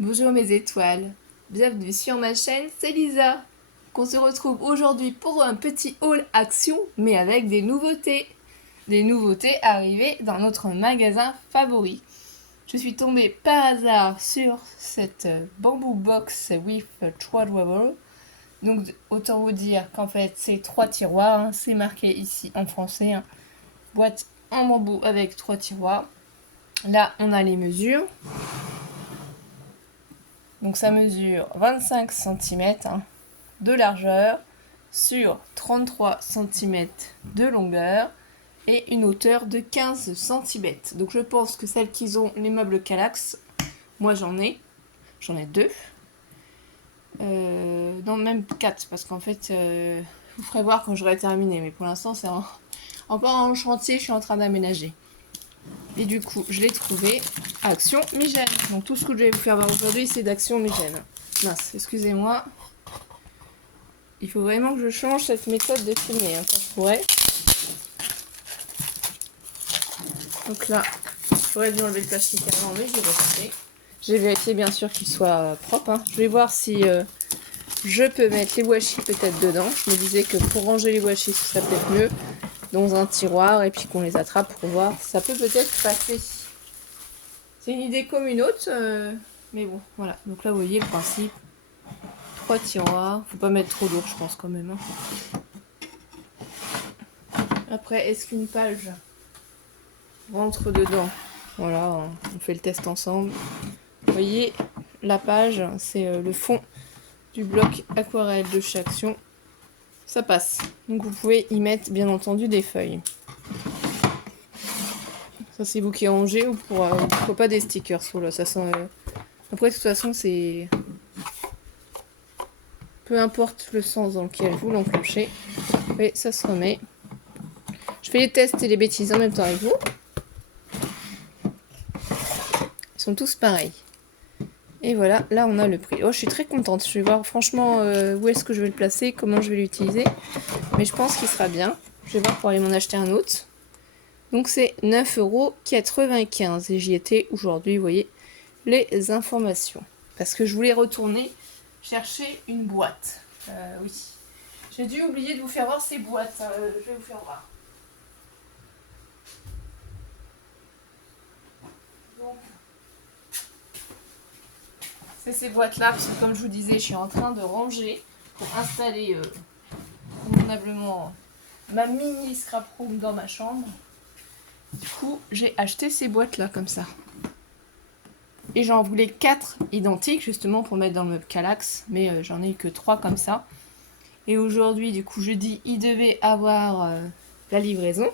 Bonjour mes étoiles, bienvenue sur ma chaîne, c'est Lisa. On se retrouve aujourd'hui pour un petit haul action, mais avec des nouveautés. Des nouveautés arrivées dans notre magasin favori. Je suis tombée par hasard sur cette bamboo box with 3 drawers. Donc autant vous dire qu'en fait c'est 3 tiroirs, hein. C'est marqué ici en français, hein. Boîte en bambou avec 3 tiroirs. Là on a les mesures. Donc ça mesure 25 cm de largeur sur 33 cm de longueur et une hauteur de 15 cm. Donc je pense que celles qui ont les meubles Kallax, moi j'en ai deux. Non, même 4 parce qu'en fait, je vous ferai voir quand j'aurai terminé. Mais pour l'instant, c'est encore en chantier, je suis en train d'aménager. Et du coup, je l'ai trouvé à Action Migène. Donc tout ce que je vais vous faire voir aujourd'hui, c'est d'Action Migène. Mince, excusez-moi. Il faut vraiment que je change cette méthode de filmer, hein, quand je pourrais. Donc là, j'aurais dû enlever le plastique avant, mais j'ai resté. J'ai vérifié bien sûr qu'il soit propre, hein. Je vais voir si je peux mettre les washi peut-être dedans. Je me disais que pour ranger les washi, ce serait peut-être mieux dans un tiroir et puis qu'on les attrape pour voir. Ça peut peut-être passer. C'est une idée comme une autre, mais bon, voilà. Donc là, vous voyez le principe. 3 tiroirs. Faut pas mettre trop lourd, je pense quand même, hein. Après, est-ce qu'une page rentre dedans? Voilà, on fait le test ensemble. Vous voyez, la page, c'est le fond du bloc aquarelle de chez Action. Ça passe. Donc vous pouvez y mettre, bien entendu, des feuilles. Ça, c'est vous qui rangez ou pourquoi pas des stickers. Voilà, ça sent, après, de toute façon, c'est... Peu importe le sens dans lequel vous l'enclenchez. Et ça se remet. Je fais les tests et les bêtises en même temps avec vous. Ils sont tous pareils. Et voilà, là on a le prix. Oh, je suis très contente. Je vais voir franchement où est-ce que je vais le placer, comment je vais l'utiliser. Mais je pense qu'il sera bien. Je vais voir pour aller m'en acheter un autre. Donc c'est 9,95 € et j'y étais aujourd'hui, vous voyez, les informations. Parce que je voulais retourner chercher une boîte. Oui. J'ai dû oublier de vous faire voir ces boîtes. Je vais vous faire voir. Donc, c'est ces boîtes-là, parce que comme je vous disais, je suis en train de ranger pour installer convenablement ma mini scrap room dans ma chambre. Du coup, j'ai acheté ces boîtes-là comme ça. Et j'en voulais 4 identiques, justement, pour mettre dans le meuble Kallax. Mais j'en ai que 3 comme ça. Et aujourd'hui, du coup, jeudi, ils devaient avoir la livraison.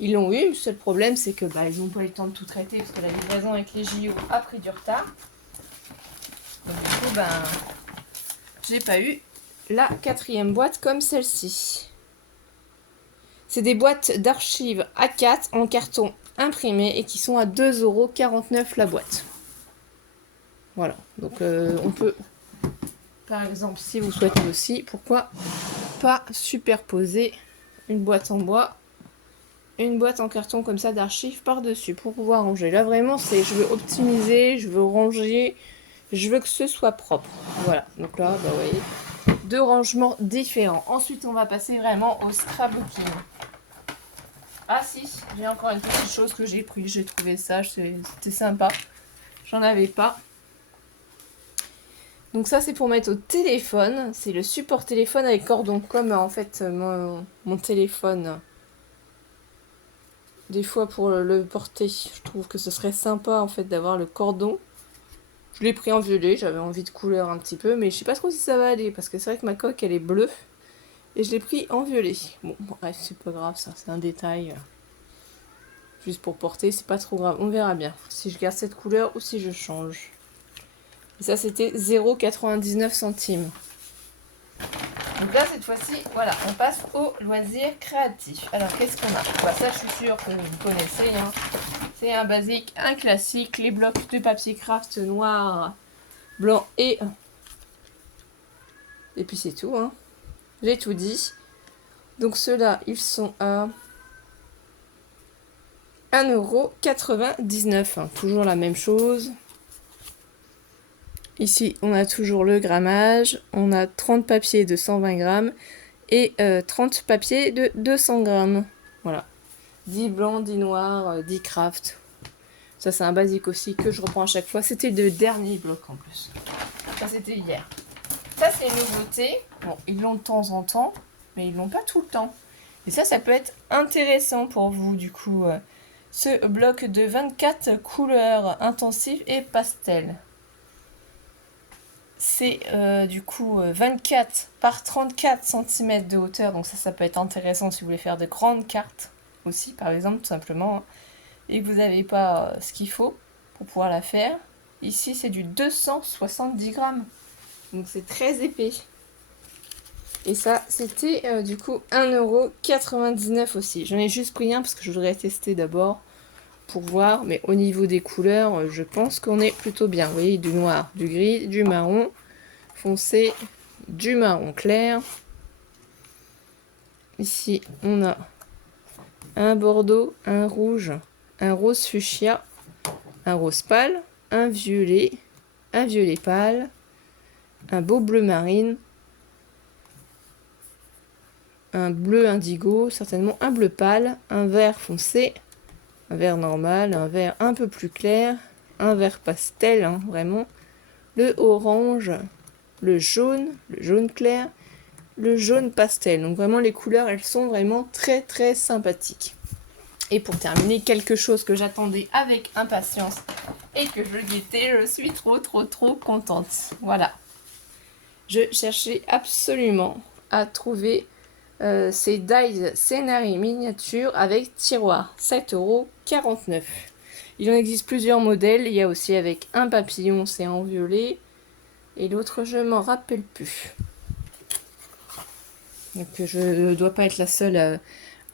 Ils l'ont eu. Le seul problème, c'est que ils n'ont pas eu le temps de tout traiter, parce que la livraison avec les JO a pris du retard. Donc du coup, j'ai pas eu la 4e boîte comme celle-ci. C'est des boîtes d'archives A4 en carton imprimé et qui sont à 2,49 € la boîte. Voilà, donc on peut, par exemple, si vous souhaitez aussi, pourquoi pas superposer une boîte en bois, une boîte en carton comme ça d'archives par-dessus pour pouvoir ranger. Là vraiment, c'est je veux optimiser, je veux ranger, je veux que ce soit propre. Voilà, donc là, vous voyez, 2 rangements différents. Ensuite, on va passer vraiment au scrapbooking. Ah si, j'ai encore une petite chose que j'ai pris, j'ai trouvé ça, c'était sympa. J'en avais pas. Donc ça c'est pour mettre au téléphone, c'est le support téléphone avec cordon, comme en fait mon téléphone. Des fois pour le porter, je trouve que ce serait sympa en fait d'avoir le cordon. Je l'ai pris en violet, j'avais envie de couleur un petit peu, mais je sais pas trop si ça va aller, parce que c'est vrai que ma coque elle est bleue, et je l'ai pris en violet. Bon bref, c'est pas grave ça, c'est un détail. Juste pour porter, c'est pas trop grave, on verra bien si je garde cette couleur ou si je change. Et ça c'était 0,99 €. Donc là cette fois-ci, voilà, on passe au loisir créatif. Alors qu'est-ce qu'on a? Ça je suis sûre que vous connaissez, hein. C'est un basique, un classique, les blocs de papier craft noir, blanc et puis c'est tout, hein. J'ai tout dit. Donc ceux-là, ils sont à 1,99 €, hein. Toujours la même chose. Ici, on a toujours le grammage. On a 30 papiers de 120 grammes et 30 papiers de 200 grammes. Voilà. 10 blancs, 10 noirs, 10 craft. Ça, c'est un basique aussi que je reprends à chaque fois. C'était le dernier bloc en plus. Ça, c'était hier. Ça, c'est une nouveauté. Bon, ils l'ont de temps en temps, mais ils l'ont pas tout le temps. Et ça peut être intéressant pour vous, du coup. Ce bloc de 24 couleurs intensives et pastel. C'est du coup 24 par 34 cm de hauteur. Donc ça peut être intéressant si vous voulez faire de grandes cartes aussi, par exemple, tout simplement. Et que vous n'avez pas ce qu'il faut pour pouvoir la faire. Ici, c'est du 270 grammes. Donc c'est très épais. Et ça, c'était du coup 1,99 € aussi. J'en ai juste pris un parce que je voudrais tester d'abord pour voir. Mais au niveau des couleurs, je pense qu'on est plutôt bien. Vous voyez, du noir, du gris, du marron foncé, du marron clair. Ici, on a un bordeaux, un rouge, un rose fuchsia, un rose pâle, un violet pâle, un beau bleu marine, un bleu indigo, certainement un bleu pâle, un vert foncé, un vert normal, un vert un peu plus clair, un vert pastel, hein, vraiment, le orange, le jaune clair, le jaune pastel. Donc vraiment les couleurs, elles sont vraiment très très sympathiques. Et pour terminer, quelque chose que j'attendais avec impatience et que je guettais, je suis trop contente. Voilà. Je cherchais absolument à trouver ces dies scénarii miniatures avec tiroir. 7,49 €. Il en existe plusieurs modèles. Il y a aussi avec un papillon, c'est en violet. Et l'autre, je m'en rappelle plus. Donc je ne dois pas être la seule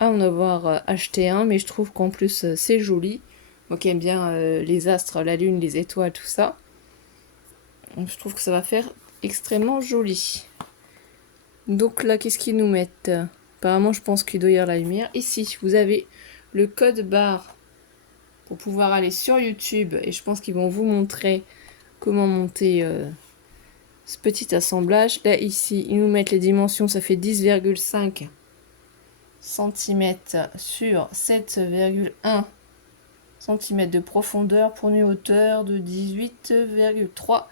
à en avoir acheté un, mais je trouve qu'en plus c'est joli. Moi qui aime bien les astres, la lune, les étoiles, tout ça. Donc, je trouve que ça va faire extrêmement joli. Donc là, qu'est-ce qu'ils nous mettent? Apparemment, je pense qu'il doit y avoir la lumière. Ici, vous avez le code barre pour pouvoir aller sur YouTube. Et je pense qu'ils vont vous montrer comment monter ce petit assemblage. Là, ici, ils nous mettent les dimensions. Ça fait 10,5 cm sur 7,1 cm de profondeur pour une hauteur de 18,3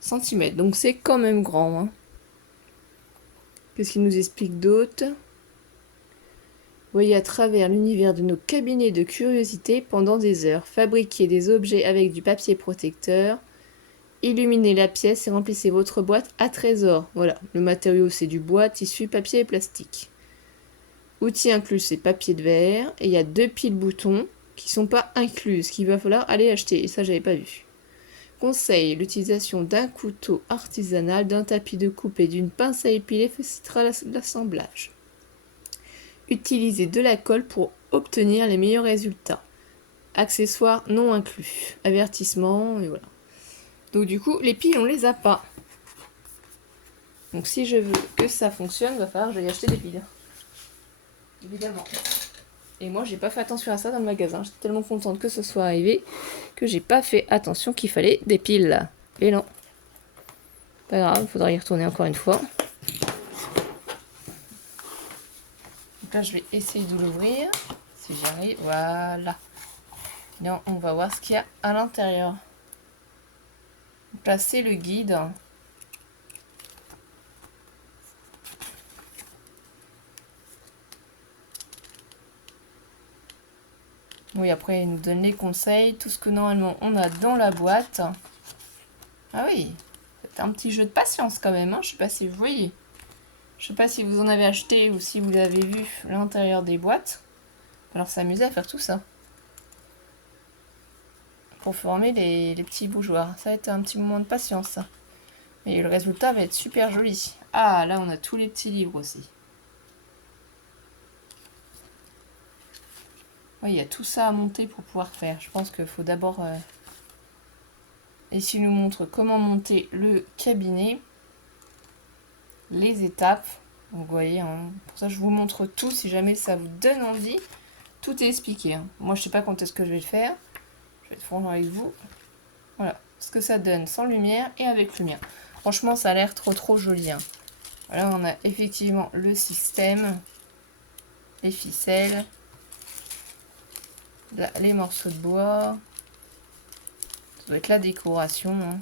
cm. Donc c'est quand même grand. Hein. Qu'est-ce qu'il nous explique d'autre? Voyez à travers l'univers de nos cabinets de curiosité pendant des heures. Fabriquez des objets avec du papier protecteur. Illuminez la pièce et remplissez votre boîte à trésors. Voilà, le matériau c'est du bois, tissu, papier et plastique. Outils inclus, c'est papier de verre. Et il y a 2 piles boutons qui ne sont pas incluses, qu'il va falloir aller acheter. Et ça, j'avais pas vu. Conseil, l'utilisation d'un couteau artisanal, d'un tapis de coupe et d'une pince à épiler facilitera l'assemblage. Utilisez de la colle pour obtenir les meilleurs résultats. Accessoires non inclus. Avertissement, et voilà. Donc du coup, les piles, on les a pas. Donc si je veux que ça fonctionne, il va falloir que j'aille acheter des piles. Évidemment. Et moi, j'ai pas fait attention à ça dans le magasin. J'étais tellement contente que ce soit arrivé que j'ai pas fait attention qu'il fallait des piles. Et non. Pas grave, il faudra y retourner encore une fois. Donc là, je vais essayer de l'ouvrir. Si j'y arrive, voilà. Non, on va voir ce qu'il y a à l'intérieur. Donc là, c'est le guide. Oui, après, il nous donne les conseils, tout ce que normalement on a dans la boîte. Ah oui, c'est un petit jeu de patience quand même, hein. Je sais pas si vous voyez. Je sais pas si vous en avez acheté ou si vous avez vu l'intérieur des boîtes. Alors s'amuser à faire tout ça. Pour former les petits bougeoirs. Ça va être un petit moment de patience, ça. Et le résultat va être super joli. Ah, là on a tous les petits livres aussi. Oui, il y a tout ça à monter pour pouvoir faire. Je pense qu'il faut d'abord... Ici, il nous montre comment monter le cabinet. Les étapes. Donc, vous voyez, hein, pour ça, je vous montre tout. Si jamais ça vous donne envie, tout est expliqué. Hein. Moi, je sais pas quand est-ce que je vais le faire. Je vais être franc avec vous. Voilà ce que ça donne sans lumière et avec lumière. Franchement, ça a l'air trop joli. Hein. Voilà, on a effectivement le système, les ficelles, là, les morceaux de bois. Ça doit être la décoration. Hein.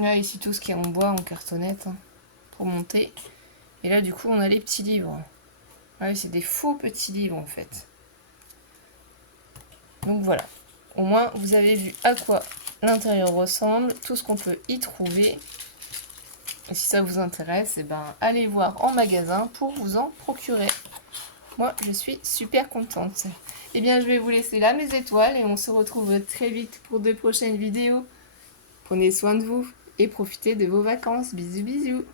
Là, ici, tout ce qui est en bois, en cartonnette, hein, pour monter. Et là, du coup, on a les petits livres. Ah oui, c'est des faux petits livres, en fait. Donc voilà. Au moins, vous avez vu à quoi l'intérieur ressemble, tout ce qu'on peut y trouver. Et si ça vous intéresse, eh ben, allez voir en magasin pour vous en procurer. Moi, je suis super contente. Eh bien, je vais vous laisser là, mes étoiles, et on se retrouve très vite pour de prochaines vidéos. Prenez soin de vous et profitez de vos vacances. Bisous, bisous.